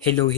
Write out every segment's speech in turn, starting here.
Hello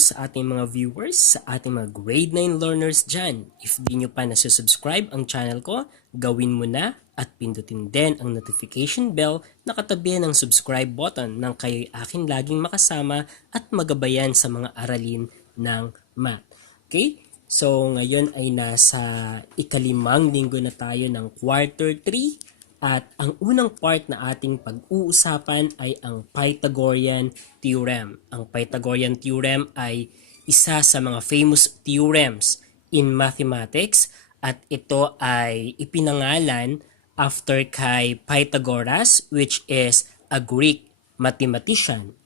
sa ating mga viewers, sa ating mga grade 9 learners dyan. If di nyo pa nasusubscribe ang channel ko, gawin mo na at pindutin din ang notification bell na katabi ng subscribe button nang kayo'y aking laging makasama at magabayan sa mga aralin ng math. Okay? So ngayon ay nasa ikalimang linggo na tayo ng quarter 3. At ang unang part na ating pag-uusapan ay ang Pythagorean Theorem. Ang Pythagorean Theorem ay isa sa mga famous theorems in mathematics at ito ay ipinangalan after kay Pythagoras, which is a Greek mathematician.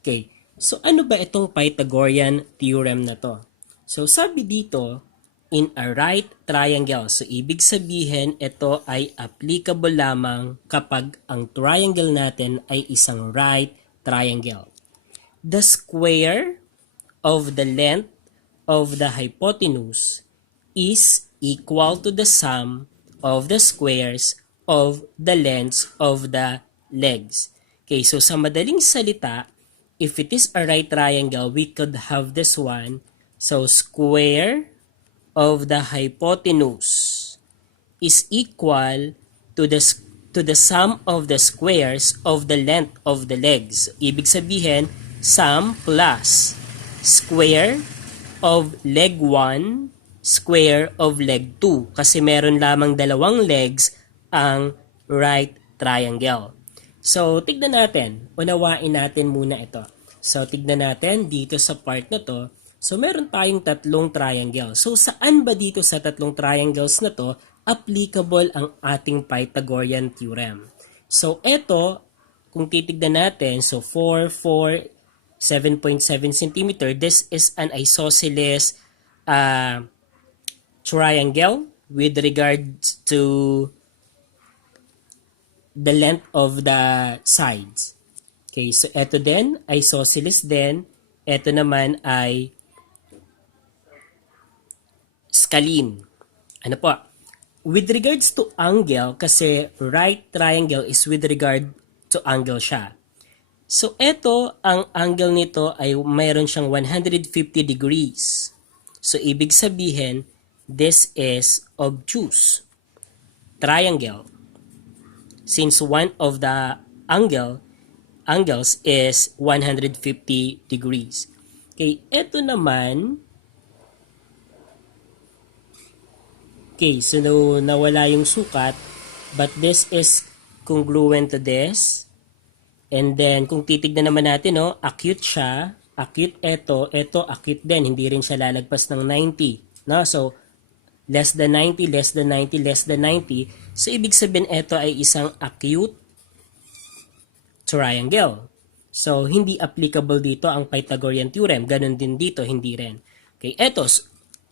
Okay, so ano ba itong Pythagorean Theorem na to? So sabi dito, in a right triangle. So, ibig sabihin, ito ay applicable lamang kapag ang triangle natin ay isang right triangle. The square of the length of the hypotenuse is equal to the sum of the squares of the lengths of the legs. Okay, so sa madaling salita, if it is a right triangle, we could have this one. So, square of the hypotenuse is equal to the sum of the squares of the length of the legs. Ibig sabihin, sum plus square of leg 1, square of leg 2. Kasi meron lamang dalawang legs ang right triangle. So, tignan natin. Unawain natin muna ito. So, tignan natin dito sa part na to. So, meron tayong tatlong triangle. So, saan ba dito sa tatlong triangles na to applicable ang ating Pythagorean Theorem? So, ito, kung titignan natin, so 4, 4, 7.7 cm, this is an isosceles triangle with regards to the length of the sides. Okay, so ito din, isosceles din. Ito naman ay scalene. Ano po? With regards to angle, kasi right triangle is with regard to angle siya. So, ito, ang angle nito ay mayroon siyang 150 degrees. So, ibig sabihin, this is obtuse triangle. Since one of the angles is 150 degrees. Okay, ito naman, okay, so nawala yung sukat, but this is congruent to this. And then, kung titignan naman natin, acute siya. Acute ito acute din. Hindi rin siya lalagpas ng 90. No? So, less than 90, less than 90, less than 90. So, ibig sabihin, ito ay isang acute triangle. So, hindi applicable dito ang Pythagorean Theorem. Ganon din dito, hindi rin. Okay, ito.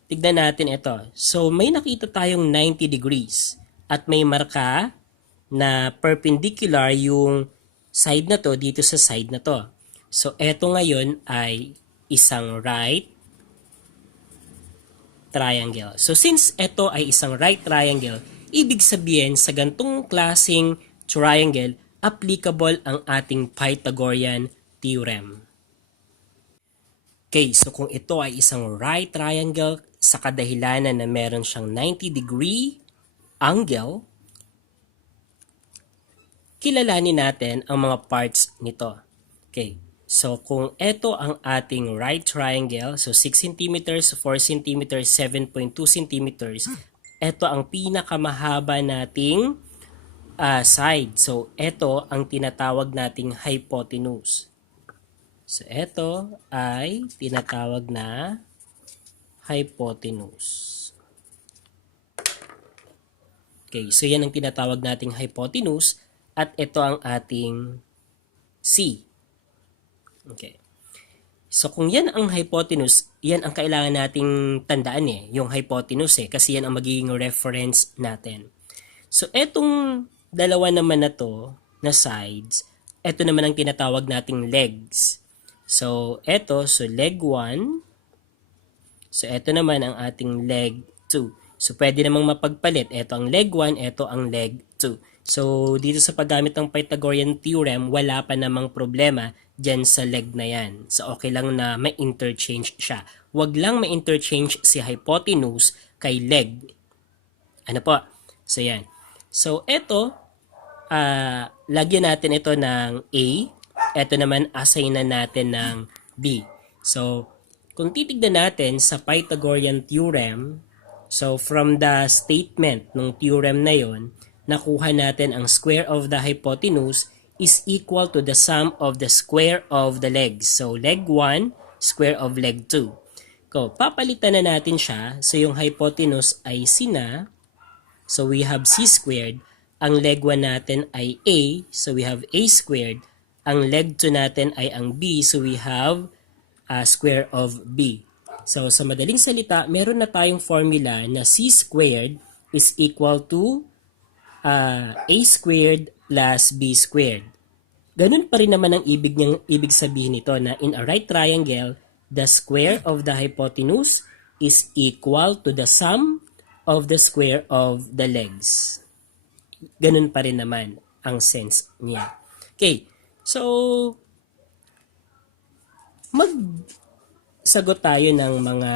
Tignan natin ito. So, may nakita tayong 90 degrees at may marka na perpendicular yung side na to dito sa side na to. So, ito ngayon ay isang right triangle. So, since ito ay isang right triangle, ibig sabihin sa gantong klaseng triangle, applicable ang ating Pythagorean Theorem. Okay, so kung ito ay isang right triangle sa kadahilanan na meron siyang 90-degree angle, kilalanin natin ang mga parts nito. Okay, so kung ito ang ating right triangle, so 6 cm, 4 cm, 7.2 cm, ito ang pinakamahaba nating side. So ito ang tinatawag nating hypotenuse. So, ito ay tinatawag na hypotenuse. Okay, so yan ang tinatawag nating hypotenuse at ito ang ating C. Okay. So, kung yan ang hypotenuse, yan ang kailangan nating tandaan yung hypotenuse kasi yan ang magiging reference natin. So, etong dalawa naman na to, na sides, ito naman ang tinatawag nating legs. So, so leg 1. So, ito naman ang ating leg 2. So, pwede namang mapagpalit. Ito ang leg 1, ito ang leg 2. So, dito sa paggamit ng Pythagorean theorem, wala pa namang problema dyan sa leg na yan. So, okay lang na may interchange siya. Huwag lang may interchange si hypotenuse kay leg. Ano po? So, yan. So, eto, lagyan natin ito ng A. Ito naman, assign na natin ng B. So, kung titignan natin sa Pythagorean theorem, so from the statement ng theorem na yon, nakuha natin ang square of the hypotenuse is equal to the sum of the square of the legs. So, leg 1, square of leg 2. Papalitan na natin siya. So, yung hypotenuse ay C na. So, we have C squared. Ang leg 1 natin ay A. So, we have A squared. Ang leg 2 natin ay ang B. So, we have square of B. So, sa madaling salita, meron na tayong formula na C squared is equal to A squared plus B squared. Ganun pa rin naman ang ibig sabihin nito na in a right triangle, the square of the hypotenuse is equal to the sum of the square of the legs. Ganun pa rin naman ang sense niya. Okay, so magsagot tayo ng mga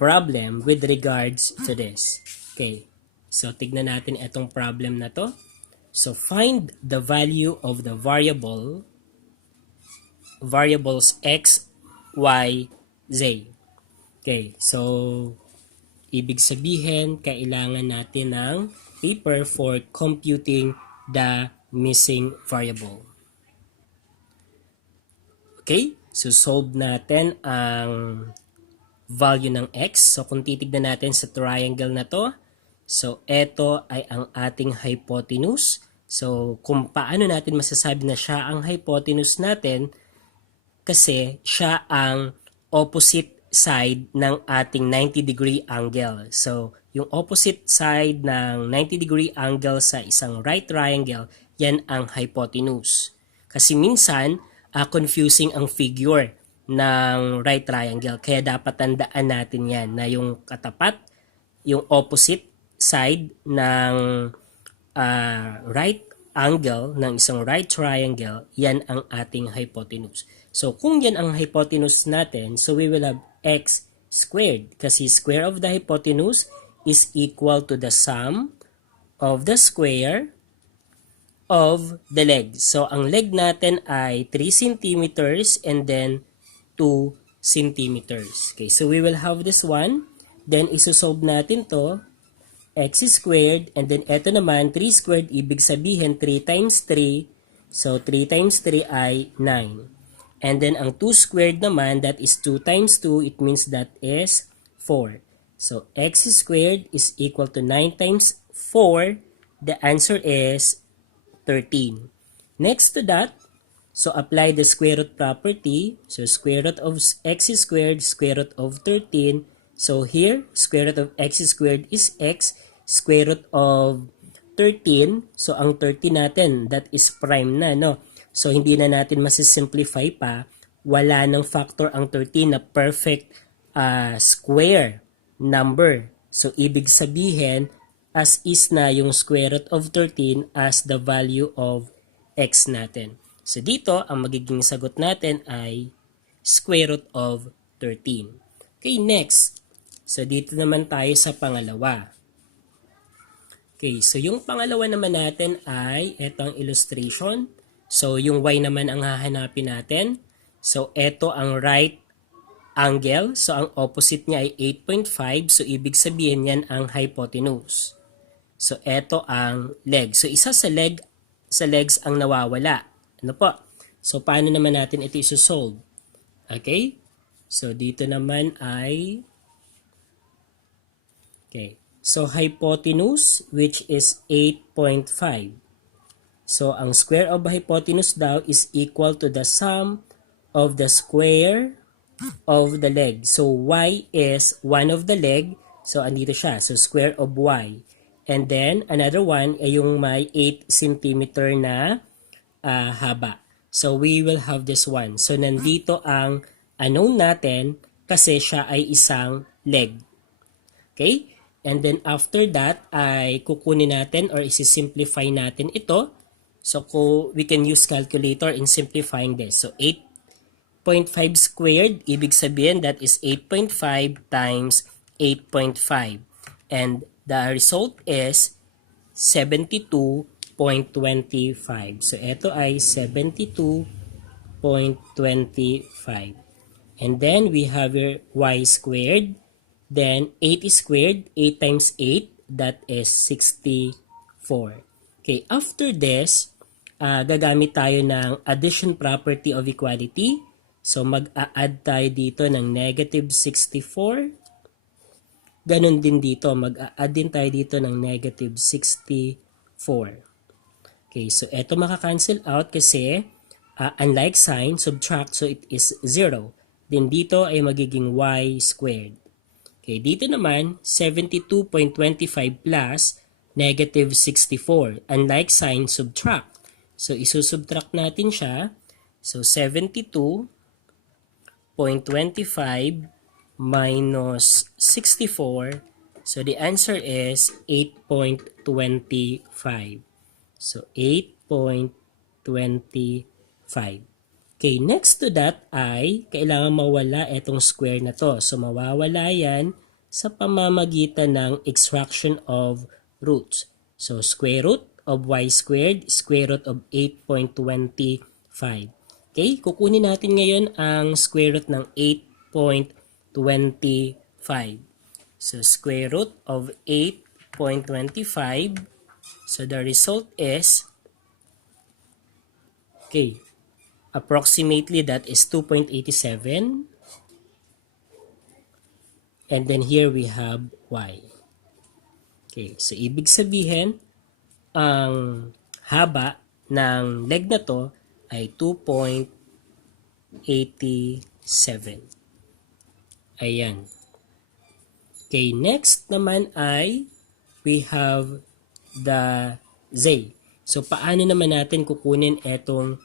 problem with regards to this. Okay, so tignan natin itong problem na to. So find the value of the variables x, y, z. Okay, so ibig sabihin, kailangan natin ng paper for computing the missing variable. Okay, so solve natin ang value ng x. So kung titignan natin sa triangle na to, so ito ay ang ating hypotenuse. So kung paano natin masasabi na siya ang hypotenuse natin, kasi siya ang opposite side ng ating 90-degree angle. So, yung opposite side ng 90-degree angle sa isang right triangle, yan ang hypotenuse. Kasi minsan, confusing ang figure ng right triangle. Kaya dapat tandaan natin yan na yung katapat, yung opposite side ng right angle ng isang right triangle, yan ang ating hypotenuse. So, kung yan ang hypotenuse natin, so we will have x squared. Kasi square of the hypotenuse is equal to the sum of the square of the leg. So, ang leg natin ay 3 centimeters and then 2 centimeters. Okay, so we will have this one. Then, isosolve natin to. X squared, and then eto naman, 3 squared, ibig sabihin 3 times 3. So, 3 times 3 ay 9. And then, ang 2 squared naman, that is 2 times 2, it means that is 4. So, x squared is equal to 9 times 4. The answer is 13. Next to that, so apply the square root property. So, square root of x squared, square root of 13. So, here, square root of x squared is x, square root of 13. So, ang 13 natin, that is prime na, no? So, hindi na natin masisimplify pa. Wala ng factor ang 13 na perfect square number. So, ibig sabihin, as is na yung square root of 13 as the value of x natin. So, dito, ang magiging sagot natin ay square root of 13. Okay, next. So, dito naman tayo sa pangalawa. Okay, so yung pangalawa naman natin ay itong illustration. So, yung y naman ang hahanapin natin. So, ito ang right angle. So, ang opposite niya ay 8.5. So, ibig sabihin yan ang hypotenuse. So, ito ang leg. So, isa sa legs ang nawawala. Ano po? So, paano naman natin ito isosolve? Okay? So, dito naman ay okay. So, hypotenuse, which is 8.5. So, ang square of hypotenuse daw is equal to the sum of the square of the leg. So, y is one of the leg. So, andito siya. So, square of y. And then, another one ay yung may 8 cm na haba. So, we will have this one. So, nandito ang unknown natin kasi siya ay isang leg. Okay? And then after that ay kukunin natin or isi-simplify natin ito. So we can use calculator in simplifying this. So 8.5 squared, ibig sabihin that is 8.5 times 8.5. And the result is 72.25. So ito ay 72.25. And then we have your y squared. Then 8 squared, 8 times 8, that is 64. Okay, after this, gagamit tayo ng addition property of equality. So mag-a-add tayo dito ng negative 64. Ganon din dito, mag-a-add din tayo dito ng negative 64. Okay, so eto maka-cancel out kasi unlike sign, subtract, so it is 0. Then dito ay magiging y squared. Okay, dito naman, 72.25 plus negative 64. Unlike sign, subtract. So, isusubtract natin siya. So, 72.25 minus 64. So, the answer is 8.25. So, 8.25. Okay, next to that ay kailangan mawala itong square na to. So, mawawala yan sa pamamagitan ng extraction of roots. So, square root of y squared, square root of 8.25. Okay, kukunin natin ngayon ang square root ng 8.25. So, square root of 8.25. So, the result is, okay, approximately that is 2.87. And then here we have y. Okay, so ibig sabihin, ang haba ng leg na to ay 2.87. Ayan. Okay, next naman ay we have the z. So paano naman natin kukunin etong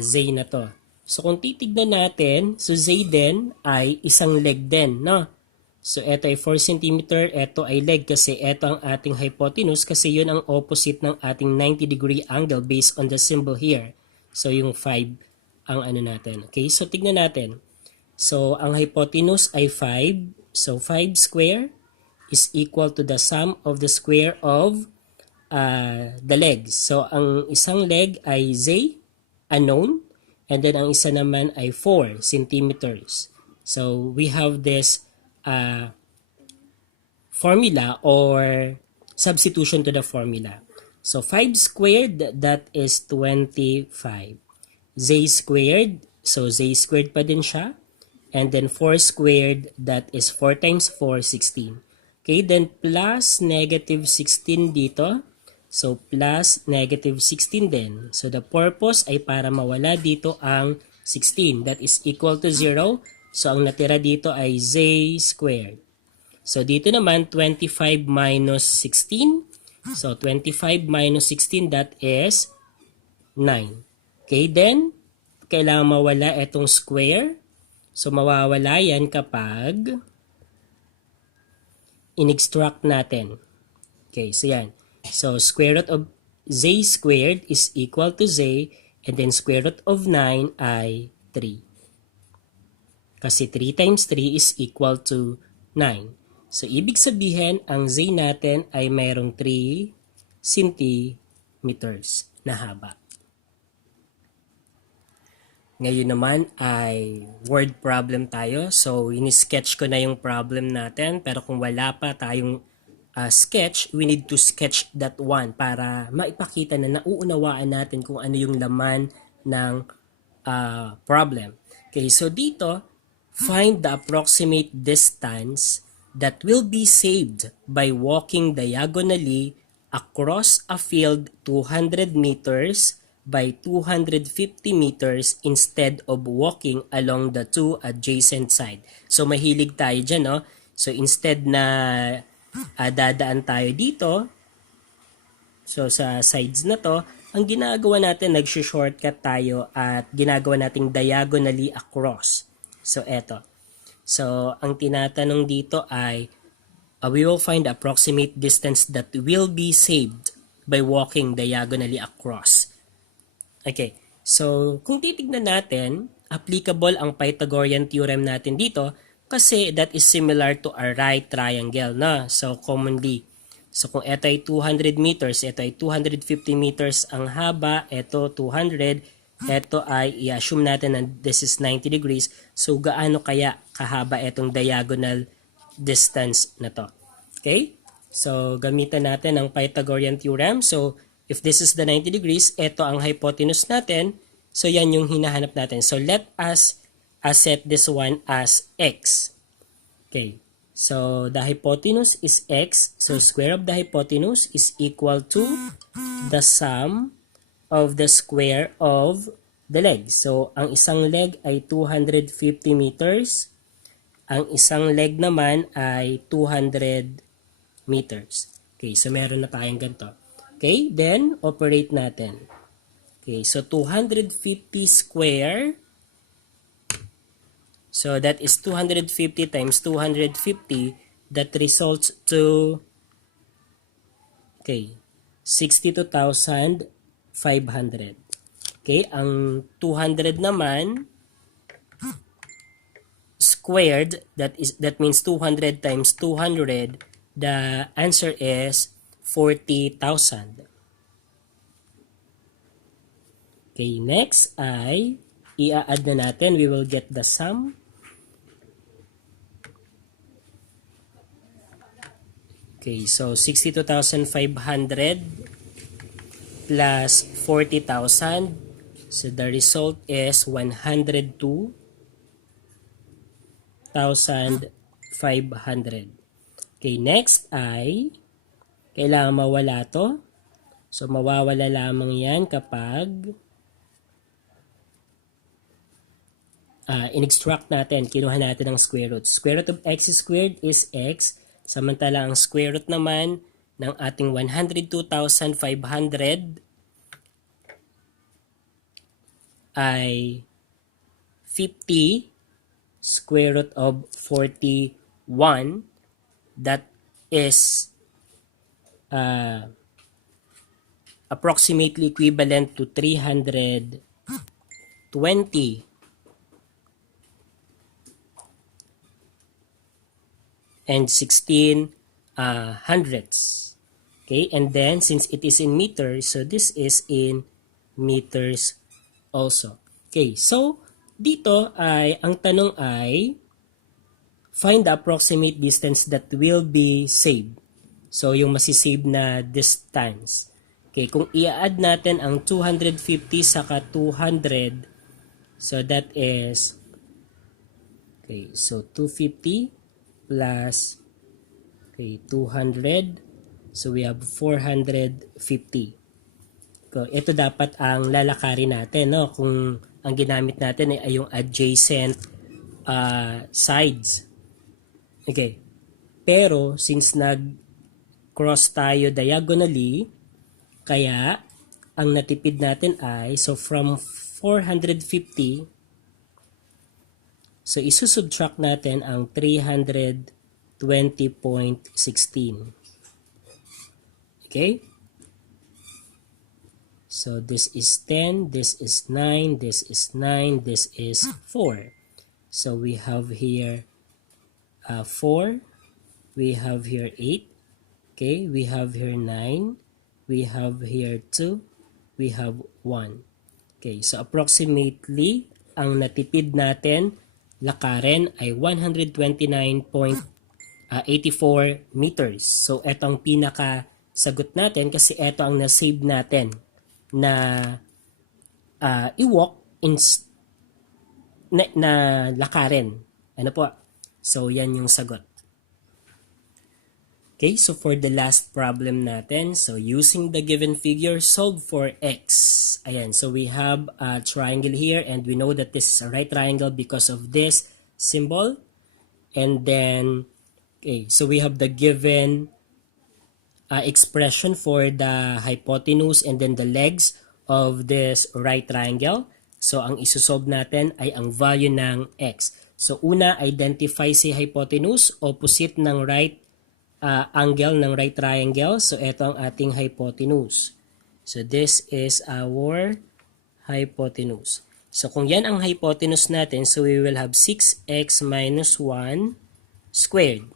z na to? So kung titignan natin, so z din ay isang leg din, no? So ito ay 4 cm, ito ay leg kasi ito ang ating hypotenuse kasi yun ang opposite ng ating 90-degree angle based on the symbol here. So yung 5 ang ano natin. Okay, so tignan natin. So ang hypotenuse ay 5. So 5 square is equal to the sum of the square of the legs. So ang isang leg ay z, unknown, and then ang isa naman ay 4 centimeters. So we have this formula or substitution to the formula. So 5 squared, that is 25. Z squared, so z squared pa din siya. And then 4 squared, that is 4 times 4, 16. Okay, then plus negative 16 dito. So plus negative 16 din. So the purpose ay para mawala dito ang 16. That is equal to 0. So ang natira dito ay z squared. So dito naman 25 minus 16. So 25 minus 16, that is 9. Okay, then kailangan mawala itong square. So mawawala yan kapag in-extract natin. Okay, so yan. So square root of z squared is equal to z, and then square root of 9 ay 3. Kasi 3 times 3 is equal to 9. So, ibig sabihin, ang z natin ay mayroong 3 centimeters na haba. Ngayon naman ay word problem tayo. So, ini-sketch ko na yung problem natin. Pero kung wala pa tayong sketch, we need to sketch that one para maipakita na nauunawaan natin kung ano yung laman ng problem. Okay, so dito, find the approximate distance that will be saved by walking diagonally across a field 200 meters by 250 meters instead of walking along the two adjacent sides. So mahilig tayo dyan, no? So instead na dadaan tayo dito, so sa sides na to, ang ginagawa natin, nag-shortcut tayo at ginagawa nating diagonally across. So eto. So ang tinatanong dito ay we will find the approximate distance that will be saved by walking diagonally across. Okay, so kung titignan natin, applicable ang Pythagorean theorem natin dito kasi that is similar to a right triangle na. So commonly, so kung ito ay 200 meters, ito ay 250 meters ang haba, ito 200, ito ay i-assume natin na this is 90 degrees. So gaano kaya kahaba itong diagonal distance na to? Okay? So gamitan natin ang Pythagorean theorem. So if this is the 90 degrees, ito ang hypotenuse natin. So yan yung hinahanap natin. So let us set this one as x. Okay. So the hypotenuse is x. So square of the hypotenuse is equal to the sum of the square of the legs. So ang isang leg ay 250 meters. Ang isang leg naman ay 200 meters. Okay, so meron na tayong ganito. Okay, then operate natin. Okay, so 250 square. So that is 250 times 250. That results to, okay, 62,500. Okay, ang 200 naman squared, that means 200 times 200. The answer is 40,000. Okay, next ay i-add na natin. We will get the sum. Okay, so 62,500 plus 40,000. So the result is 102,500. Okay, next ay kailangan mawala to. So mawawala lamang yan kapag in-extract natin, kinuha natin ang square root. Square root of x squared is x. Samantala ang square root naman ng ating 102,500 ay 50 square root of 41. That is approximately equivalent to 320 and 16 hundredths. Okay, and then since it is in meters, so this is in meters also. Okay, so dito ay ang tanong ay find the approximate distance that will be saved. So yung masisave na distance. Okay, kung i-add natin ang 250 saka 200, so that is, okay, so 250 plus, okay, 200, so we have 450. So, ito dapat ang lalakarin natin, no? Kung ang ginamit natin ay yung adjacent sides. Okay. Pero since nag-cross tayo diagonally, kaya ang natipid natin ay, so from 450, so isusubtract natin ang 320.16. Okay? So this is 10, this is 9, this is 9, this is 4. So we have here 4, we have here 8, okay, we have here 9, we have here 2, we have 1. Okay, so approximately, ang natipid natin, lakarin ay 129.84 meters. So, ito ang pinaka-sagot natin kasi ito ang nasave natin na i-walk na lakarin. Ano po? So, yan yung sagot. Okay, so for the last problem natin, so using the given figure, solve for x. Ayan, so we have a triangle here and we know that this is a right triangle because of this symbol. And then, okay, so we have the given expression for the hypotenuse and then the legs of this right triangle. So, ang isusolve natin ay ang value ng x. So, una, identify si hypotenuse, opposite ng right angle ng right triangle. So ito ang ating hypotenuse. So this is our hypotenuse. So kung yan ang hypotenuse natin, so we will have 6x minus 1 squared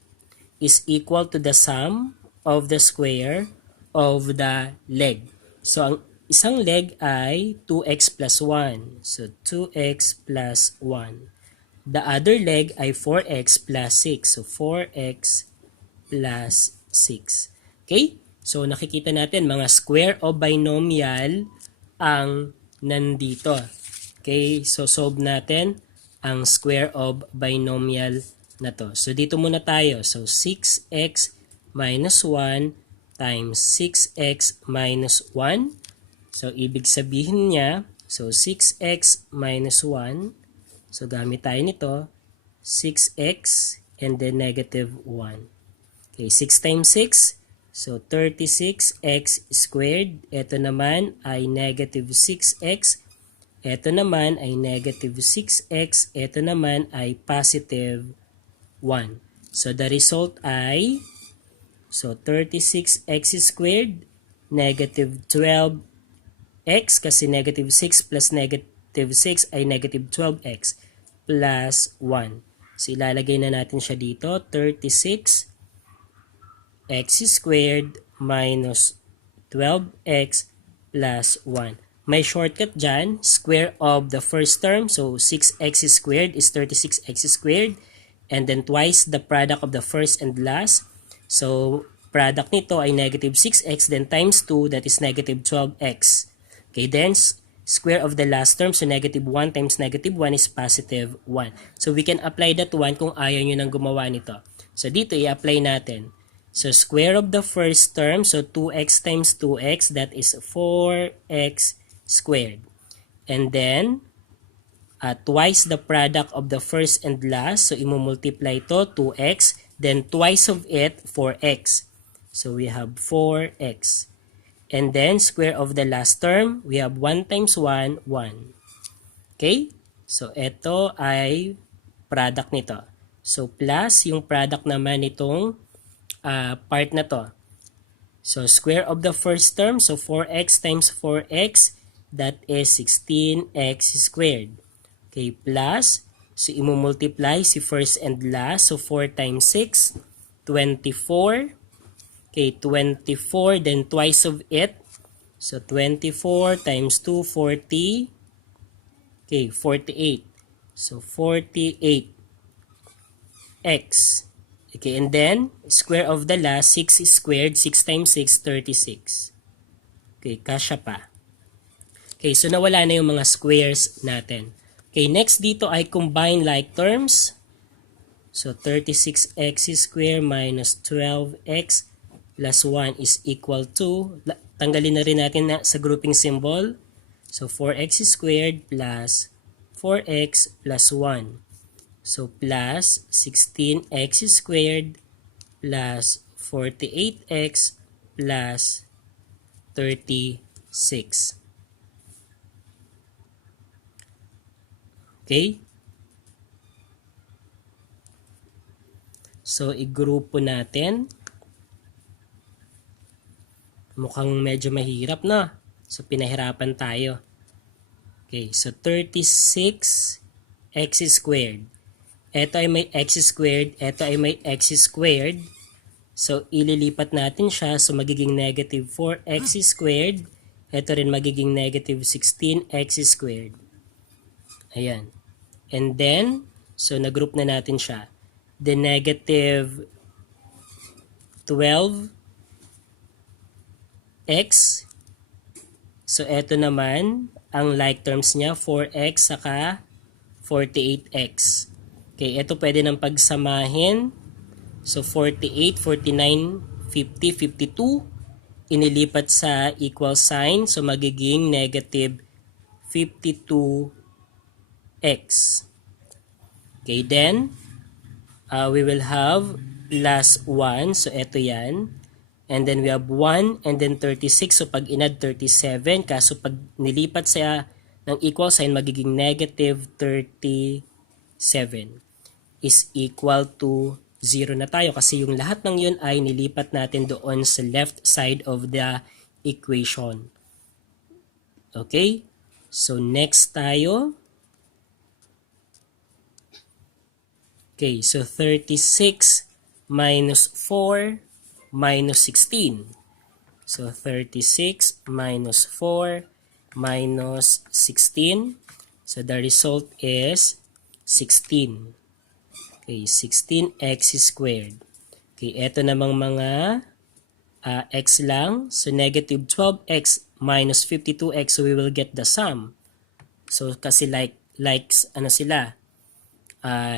is equal to the sum of the square of the leg. So ang isang leg ay 2x plus 1. So 2x plus 1. The other leg ay 4x plus 6. So 4x plus 6. Okay? So nakikita natin mga square o binomial ang nandito. Okay? So solve natin ang square of binomial na to. So dito muna tayo. So 6x minus 1 times 6x minus 1. So ibig sabihin niya, so 6x minus 1. So gamit tayo nito, 6x and then negative 1. Okay, 6 times 6, so 36x squared. Ito naman ay negative 6x. Ito naman ay negative 6x. Ito naman ay positive 1. So the result ay, so 36x squared, negative 12x, kasi negative 6 plus negative 6 ay negative 12x plus 1. So ilalagay na natin siya dito, 36x squared minus 12x plus 1. May shortcut dyan, square of the first term, so 6x squared is 36x squared, and then twice the product of the first and last. So product nito ay negative 6x, then times 2, that is negative 12x. Okay, then square of the last term, so negative 1 times negative 1 is positive 1. So we can apply that 1 kung ayaw nyo nang gumawa nito. So dito i-apply natin. So square of the first term, so 2x times 2x, that is 4x squared. And then twice the product of the first and last, so i-multiply to 2x, then twice of it, 4x. So we have 4x. And then square of the last term, we have 1 times 1, 1. Okay? So ito ay product nito. So plus yung product naman nitong part na to. So square of the first term, so 4x times 4x, that is 16x squared. Okay, plus, so i-multiply si first and last, so 4 times 6, 24. Okay, 24, then twice of it. So 24 times 2, 40. Okay, 48. So 48x. Okay, and then square of the last, 6 squared, 6 times 6, 36. Okay, kasya pa. Okay, so nawala na yung mga squares natin. Okay, next dito ay combine like terms. So 36x squared minus 12x plus 1 is equal to, tanggalin na rin natin sa grouping symbol. So 4x squared plus 4x plus 1. So plus 16x squared plus 48x plus 36. Okay? So i-grupo natin. Mukhang medyo mahirap na. So pinahirapan tayo. Okay, so 36x squared. Ito ay may x squared, ito ay may x squared. So ililipat natin siya, so magiging negative 4x squared. Ito rin magiging negative 16x squared. Ayan. And then, so nagroup na natin siya. The negative 12x. So ito naman, ang like terms niya, 4x saka 48x. Okay, ito pwede nang pagsamahin. So 48, 49, 50, 52. Inilipat sa equal sign. So magiging negative 52x. Okay, then we will have last 1. So ito yan. And then we have 1 and then 36. So pag inad 37. Kaso pag nilipat sa ng equal sign, magiging negative 37 is equal to 0 na tayo kasi yung lahat ng yun ay nilipat natin doon sa left side of the equation. Okay? So, next tayo. Okay, so 36 minus 4 minus 16. So, 36 minus 4 minus 16. So, the result is 16. Okay, 16x squared. Okay, eto namang mga x lang. So, negative 12x minus 52x. So, we will get the sum. So, kasi likes, ano sila?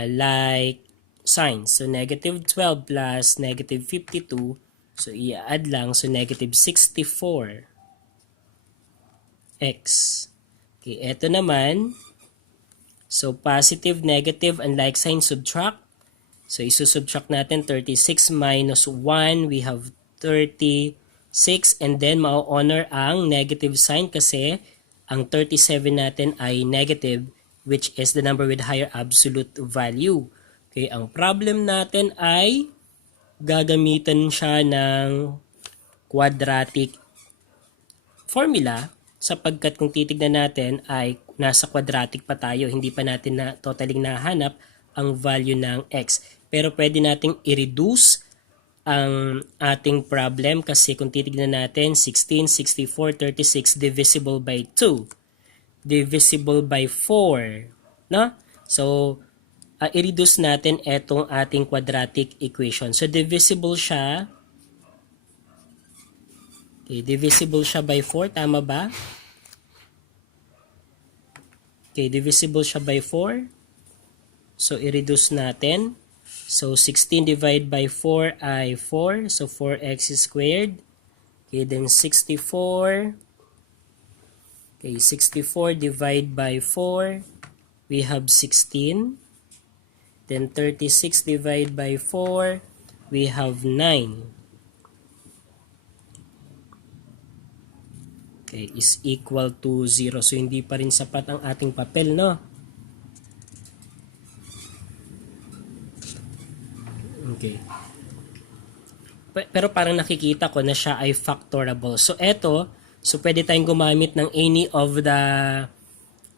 Like signs. So, negative 12 plus negative 52. So, i-add lang. So, negative 64x. Okay, eto naman. So, positive, negative, and like sign, subtract. So, isusubtract natin 36 minus 1. We have 36. And then, ma-honor ang negative sign kasi ang 37 natin ay negative, which is the number with higher absolute value. Okay, ang problem natin ay gagamitan siya ng quadratic formula sapagkat kung titignan natin ay nasa quadratic pa tayo, hindi pa natin na totally nahanap ang value ng x. Pero pwede nating i-reduce ang ating problem kasi kung titignan natin 16, 64, 36 divisible by 2, divisible by 4, no? So, i-reduce natin etong ating quadratic equation. So, divisible siya. Okay, divisible siya by 4, tama ba? Okay, divisible siya by 4. So, i-reduce natin. So, 16 divided by 4 ay 4. So, 4x squared. Okay, then 64. Okay, 64 divided by 4. We have 16. Then 36 divided by 4. We have 9. Okay, is equal to 0. So, hindi pa rin sapat ang ating papel, no? Okay. Pero parang nakikita ko na siya ay factorable. So, eto, so pwede tayong gumamit ng any of the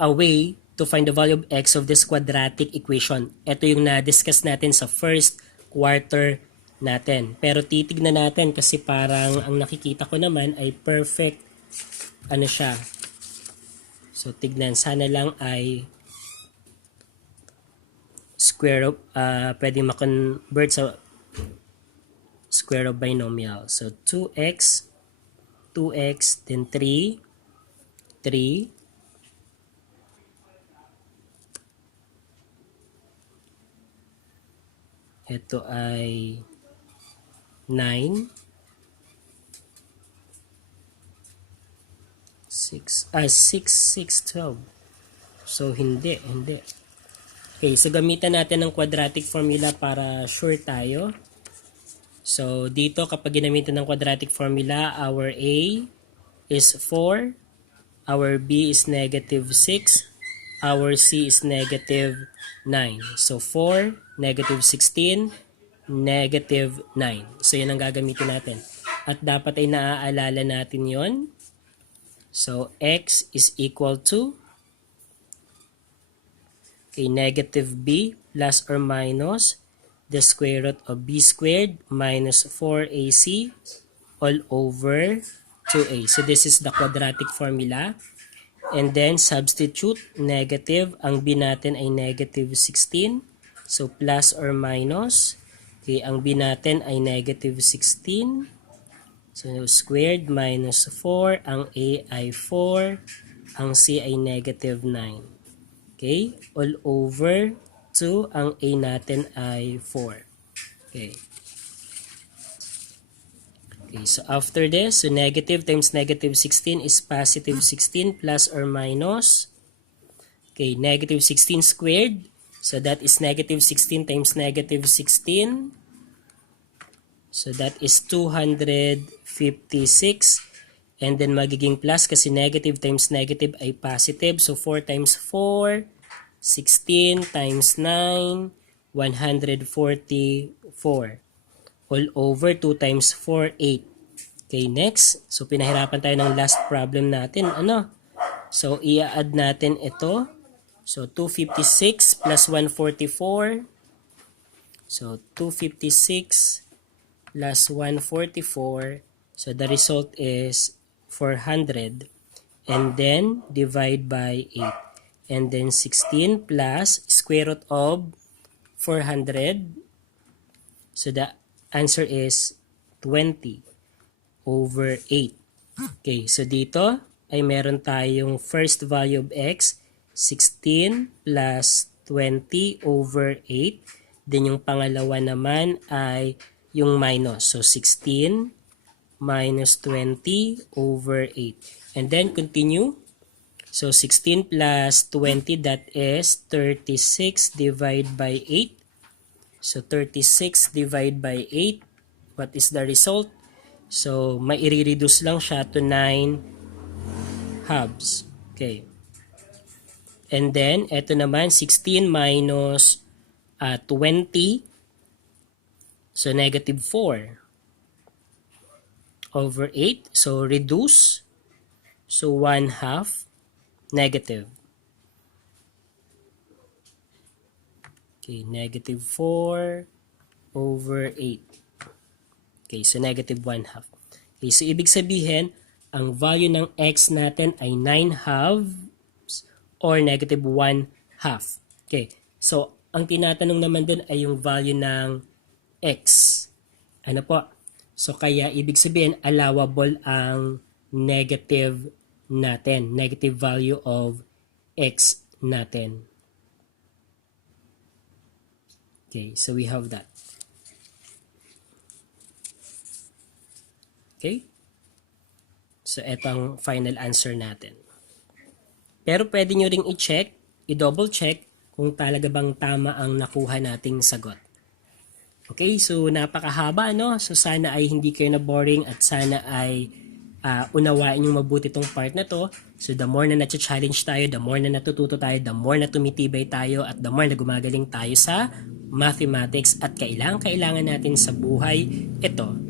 way to find the value of x of this quadratic equation. Ito yung na-discuss natin sa first quarter natin. Pero titignan natin kasi parang ang nakikita ko naman ay perfect ano siya. So, tignan. Sana lang ay square of, pwede ma-convert sa square of binomial. So, 2x, then 3, ito ay 9, 6, 12. So, hindi. Okay, so gamitan natin ng quadratic formula para sure tayo. So, dito kapag ginamitan ng quadratic formula, our A is 4, our B is negative 6, our C is negative 9. So, 4, negative 16, negative 9. So, yan ang gagamitin natin. At dapat ay naaalala natin yon. So, x is equal to negative b plus or minus the square root of b squared minus 4ac all over 2a. So, this is the quadratic formula. And then, substitute negative. Ang b natin ay negative 16. So, plus or minus. Okay, ang b natin ay negative 16. So, squared minus 4. Ang a ay 4. Ang c ay negative 9. Okay, all over 2. Ang a natin ay 4. Okay. Okay, so after this, so negative times negative 16 is positive 16 plus or minus. Okay, negative 16 squared. So that is negative 16 times negative 16. So that is 256. And then magiging plus kasi negative times negative ay positive. So 4 times 4, 16 times 9, 144. All over 2 times 4, 8. Okay, next. So, pinahirapan tayo ng last problem natin. Ano? So, i-add natin ito. So, 256 plus 144. So, 256 plus 144. So, the result is 400. And then, divide by 8. And then, 16 plus square root of 400. So, the answer is 20 over 8. Okay, so dito ay meron tayong first value of x, 16 plus 20 over 8. Then yung pangalawa naman ay yung minus. So 16 minus 20 over 8. And then continue. So 16 plus 20, that is 36 divided by 8. So 36 divided by 8. What is the result? So, mai-reduce lang siya to 9 halves. Okay. And then, eto naman, 16 minus 20. So, negative 4 over 8. So, reduce. So, 1 half negative. Okay, negative 4 over 8. Okay, so negative 1 half. Okay, so ibig sabihin, ang value ng x natin ay 9 halves or negative 1 half. Okay, so ang tinatanong naman dun ay yung value ng x. Ano po? So kaya ibig sabihin, allowable ang negative natin, negative value of x natin. Okay, so we have that. Okay? So, ito ang final answer natin. Pero pwede nyo ring i-check, i-double check kung talaga bang tama ang nakuha nating sagot. Okay? So, napakahaba, no? So, sana ay hindi kayo na-boring at sana ay unawain yung mabuti tong part na to. So, the more na na-challenge tayo, the more na natututo tayo, the more na tumitibay tayo, at the more na gumagaling tayo sa mathematics at kailangan natin sa buhay ito.